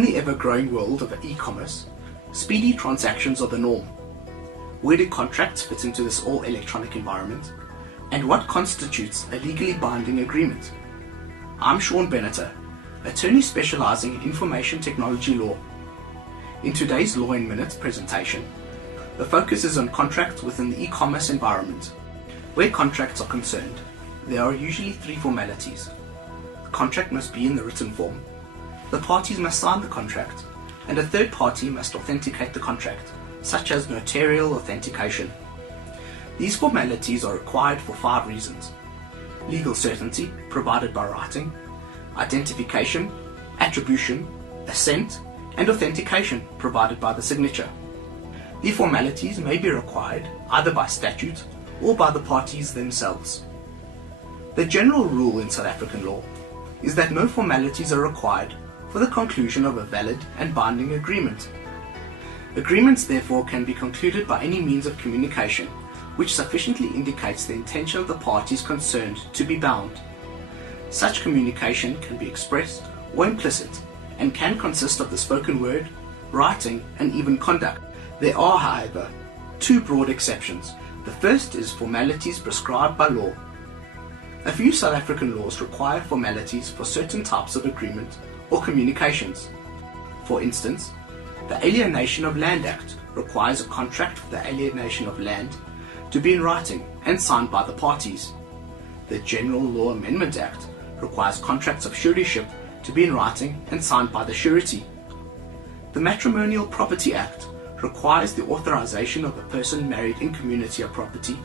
In the ever-growing world of e-commerce, speedy transactions are the norm. Where do contracts fit into this all-electronic environment? And what constitutes a legally binding agreement? I'm Sean Beneter, attorney specializing in information technology law. In today's Law in Minutes presentation, the focus is on contracts within the e-commerce environment. Where contracts are concerned, there are usually three formalities. The contract must be in the written form, the parties must sign the contract, and a third party must authenticate the contract, such as notarial authentication. These formalities are required for 5 reasons: legal certainty, provided by writing; identification, attribution, assent, and authentication, provided by the signature. The formalities may be required either by statute or by the parties themselves. The general rule in South African law is that no formalities are required for the conclusion of a valid and binding agreement. Agreements therefore can be concluded by any means of communication which sufficiently indicates the intention of the parties concerned to be bound. Such communication can be expressed or implicit and can consist of the spoken word, writing, and even conduct. There are, however, 2 broad exceptions. The first is formalities prescribed by law. A few South African laws require formalities for certain types of agreement or communications. For instance, the Alienation of Land Act requires a contract for the alienation of land to be in writing and signed by the parties. The General Law Amendment Act requires contracts of suretyship to be in writing and signed by the surety. The Matrimonial Property Act requires the authorization of a person married in community of property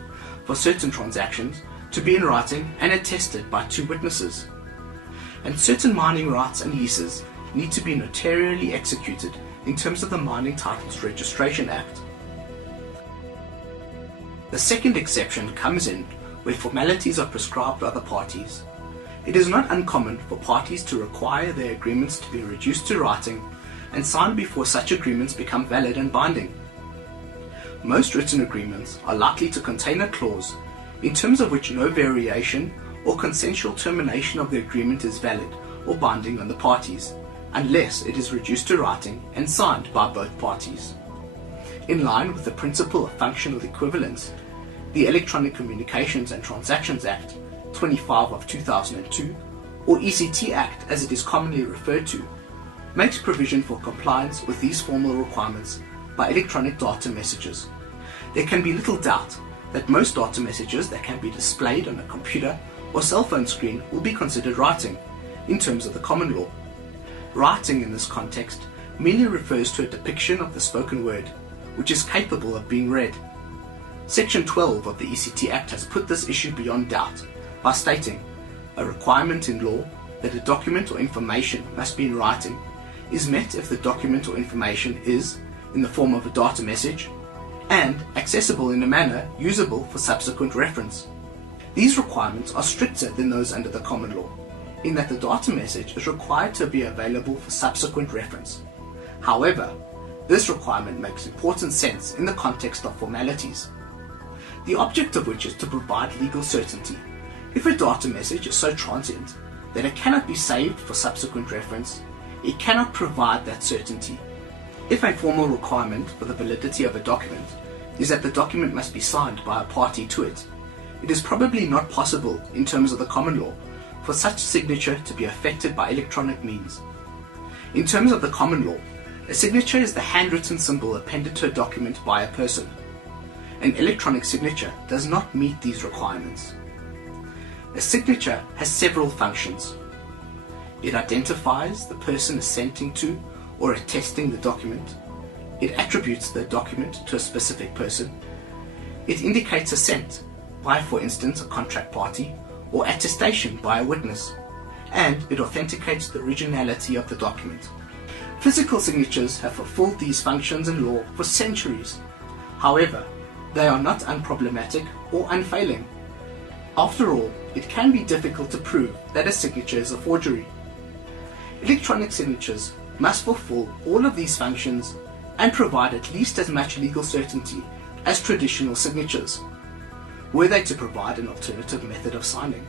for certain transactions to be in writing and attested by 2 witnesses. And certain mining rights and leases need to be notarially executed in terms of the Mining Titles Registration Act. The second exception comes in where formalities are prescribed by the parties. It is not uncommon for parties to require their agreements to be reduced to writing and signed before such agreements become valid and binding. Most written agreements are likely to contain a clause in terms of which no variation or consensual termination of the agreement is valid or binding on the parties, unless it is reduced to writing and signed by both parties. In line with the principle of functional equivalence, the Electronic Communications and Transactions Act 25 of 2002, or ECT Act as it is commonly referred to, makes provision for compliance with these formal requirements by electronic data messages. There can be little doubt that most data messages that can be displayed on a computer or cell phone screen will be considered writing in terms of the common law. Writing in this context merely refers to a depiction of the spoken word, which is capable of being read. Section 12 of the ECT Act has put this issue beyond doubt by stating a requirement in law that a document or information must be in writing is met if the document or information is in the form of a data message and accessible in a manner usable for subsequent reference. These requirements are stricter than those under the common law, in that the data message is required to be available for subsequent reference. However, this requirement makes important sense in the context of formalities, the object of which is to provide legal certainty. If a data message is so transient that it cannot be saved for subsequent reference, it cannot provide that certainty. If a formal requirement for the validity of a document is that the document must be signed by a party to it, it is probably not possible in terms of the common law for such signature to be affected by electronic means. In terms of the common law, a signature is the handwritten symbol appended to a document by a person. An electronic signature does not meet these requirements. A signature has several functions. It identifies the person assenting to or attesting the document. It attributes the document to a specific person. It indicates assent by, for instance, a contract party, or attestation by a witness, and it authenticates the originality of the document. Physical signatures have fulfilled these functions in law for centuries. However, they are not unproblematic or unfailing. After all, it can be difficult to prove that a signature is a forgery. Electronic signatures must fulfill all of these functions and provide at least as much legal certainty as traditional signatures, were they to provide an alternative method of signing.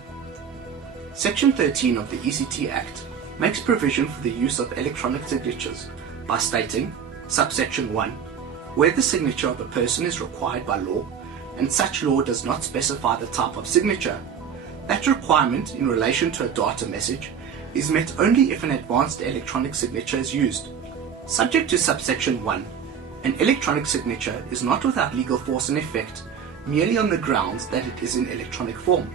Section 13 of the ECT Act makes provision for the use of electronic signatures by stating, subsection 1, where the signature of a person is required by law and such law does not specify the type of signature, that requirement in relation to a data message is met only if an advanced electronic signature is used. Subject to subsection 1, an electronic signature is not without legal force and effect merely on the grounds that it is in electronic form.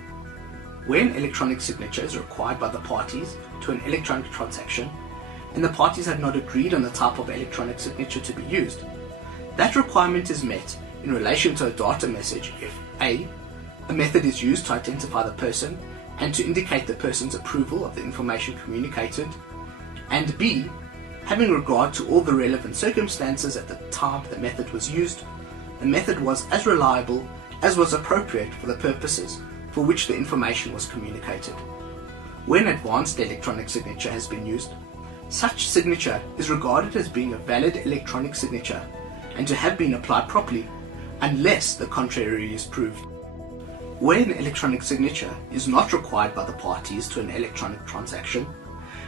Where an electronic signature is required by the parties to an electronic transaction and the parties have not agreed on the type of electronic signature to be used, that requirement is met in relation to a data message if a method is used to identify the person and to indicate the person's approval of the information communicated, and b, having regard to all the relevant circumstances at the time the method was used, the method was as reliable as was appropriate for the purposes for which the information was communicated. When advanced electronic signature has been used, such signature is regarded as being a valid electronic signature and to have been applied properly, unless the contrary is proved. Where an electronic signature is not required by the parties to an electronic transaction,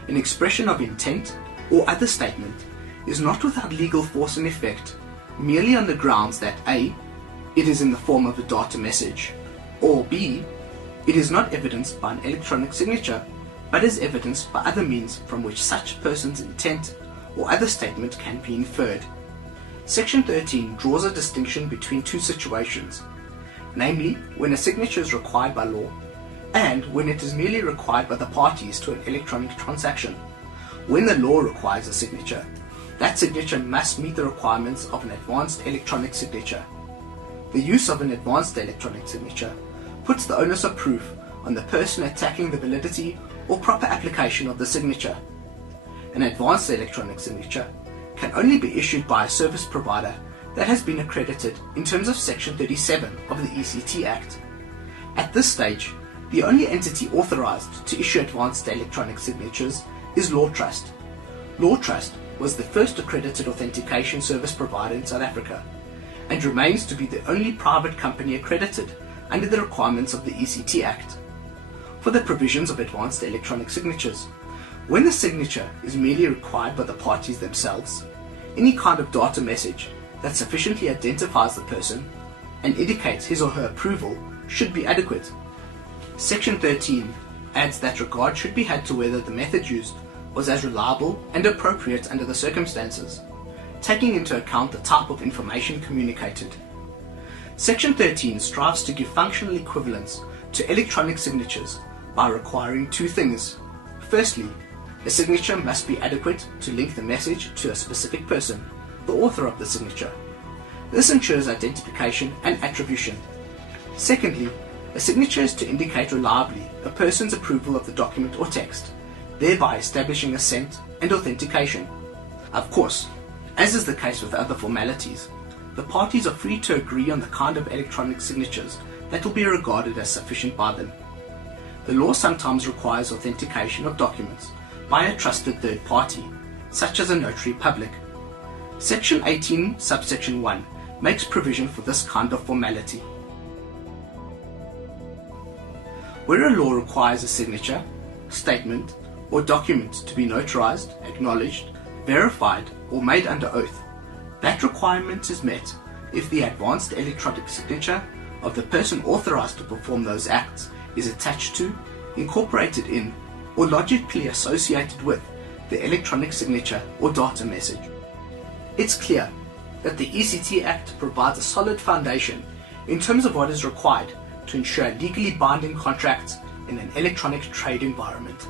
an expression of intent or other statement is not without legal force and effect merely on the grounds that a, it is in the form of a data message, or b, it is not evidenced by an electronic signature but is evidenced by other means from which such person's intent or other statement can be inferred. Section 13 draws a distinction between two situations, namely when a signature is required by law and when it is merely required by the parties to an electronic transaction. When the law requires a signature, that signature must meet the requirements of an advanced electronic signature. The use of an advanced electronic signature puts the onus of proof on the person attacking the validity or proper application of the signature. An advanced electronic signature can only be issued by a service provider that has been accredited in terms of Section 37 of the ECT Act. At this stage, the only entity authorized to issue advanced electronic signatures is LawTrust. LawTrust was the first accredited authentication service provider in South Africa and remains to be the only private company accredited under the requirements of the ECT Act. For the provisions of advanced electronic signatures, when the signature is merely required by the parties themselves, any kind of data message that sufficiently identifies the person and indicates his or her approval should be adequate. Section 13 adds that regard should be had to whether the method used was as reliable and appropriate under the circumstances, taking into account the type of information communicated. Section 13 strives to give functional equivalence to electronic signatures by requiring two things. Firstly, a signature must be adequate to link the message to a specific person, the author of the signature. This ensures identification and attribution. Secondly, a signature is to indicate reliably a person's approval of the document or text, thereby establishing assent and authentication. Of course, as is the case with other formalities, the parties are free to agree on the kind of electronic signatures that will be regarded as sufficient by them. The law sometimes requires authentication of documents by a trusted third party, such as a notary public. Section 18, subsection 1 makes provision for this kind of formality. Where a law requires a signature, statement, or document to be notarized, acknowledged, verified, or made under oath, that requirement is met if the advanced electronic signature of the person authorized to perform those acts is attached to, incorporated in, or logically associated with the electronic signature or data message. It's clear that the ECT Act provides a solid foundation in terms of what is required to ensure legally binding contracts in an electronic trade environment.